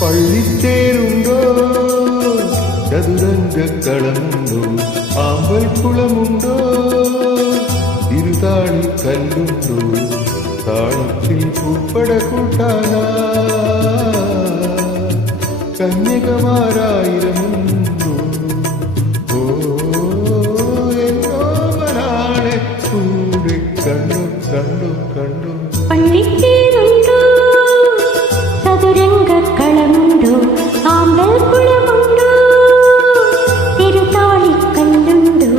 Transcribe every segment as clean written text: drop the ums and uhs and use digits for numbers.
പള്ളിത്തേരുണ്ടോ ചതുരംഗക്കളമുണ്ടോ ആമ്പൽ കുളമുണ്ടോ ഇരുതാളി കല്ലുണ്ടോ താളത്തിൽ പൂപ്പട കൂട്ടാനാ കന്യകമാരായിരമുണ്ടോ ഓ എന്നോ മനാളെ കൂടെ കണ്ടു കണ്ടു കണ്ടു പള്ളിത്തേരുണ്ടോ ചതുരംഗക്കളമുണ്ടോ ആമ്പൽ കുളമുണ്ടോ തിരുതാളിക്കല്ലുണ്ടോ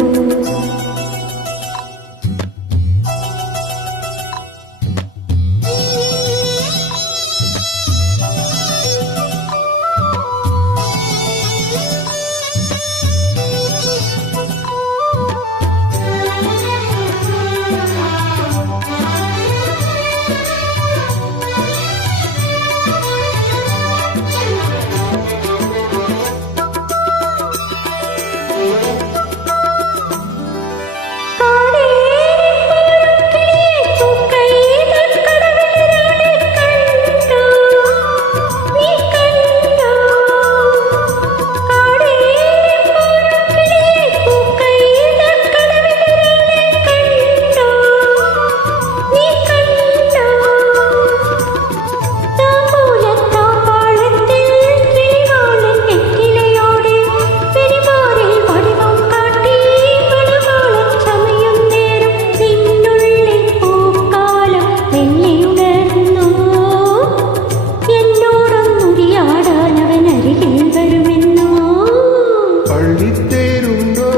പള്ളിത്തേരുണ്ടോ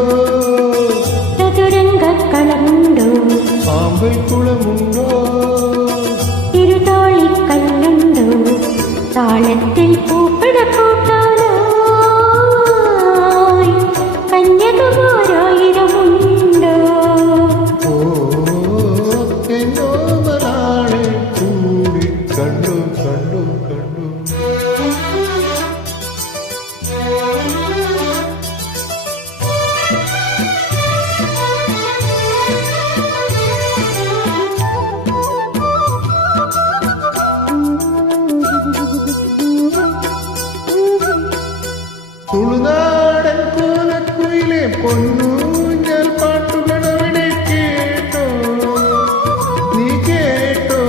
ചതുരംഗക്കളമുണ്ടോ ആമ്പൽ കുളമുണ്ടോ തിരുതാളിക്കല്ലുണ്ടോ താളത്തിൽ പൂപ്പട കൂട്ടാനായി കന്യകമാരായിരമുണ്ടോ ഓ എന്നോ മനാളെ കൂടി കണ്ടു കണ്ടു കണ്ടു തുളുനാടൻ കോലക്കുയിലെ പൊന്നൂഞ്ഞൽ പാട്ടുകളവിടെ കേട്ടോ നീ കേട്ടോ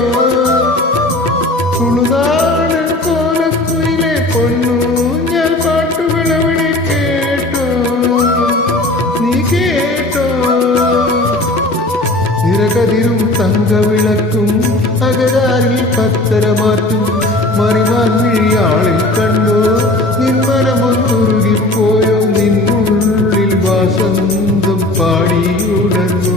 തുളുനാടൻ കോലക്കുയിലെ പൊന്നൂഞ്ഞൽ പാട്ടുകളവിടെ കേട്ടോ നീ കേട്ടോ നിറകതിരും തങ്കവിളക്കും അകരാരിൽ പത്തരമാറ്റും മറിമാൻ വിഴിയാളിൽ കണ്ടോ നിർമ്മലമൊന്നുരുകിപ്പോയോ നിന്നുള്ളിൽ വാസന്തം പാടിയുണർന്നു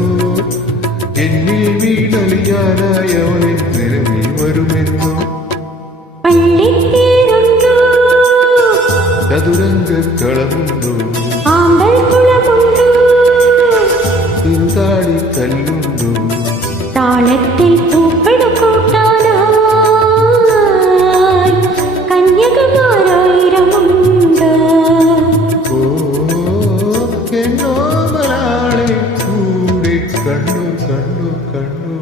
എന്നിൽ വീണലിയാനായവളെ നിലവിൽ വരുമെന്നു പള്ളിത്തേരുണ്ടോ ചതുരംഗക്കളമുണ്ടോ ആമ്പൽ കുളമുണ്ടോ തിരുതാളി കല്ലുണ്ടോ താളത്തിൽ പൂപ്പട കൂട്ടാനായി കന്യകമാരായിരമുണ്ടോ ഓ എന്നോ മനാളെ കൂടെ കണ്ടു കണ്ടു കണ്ടു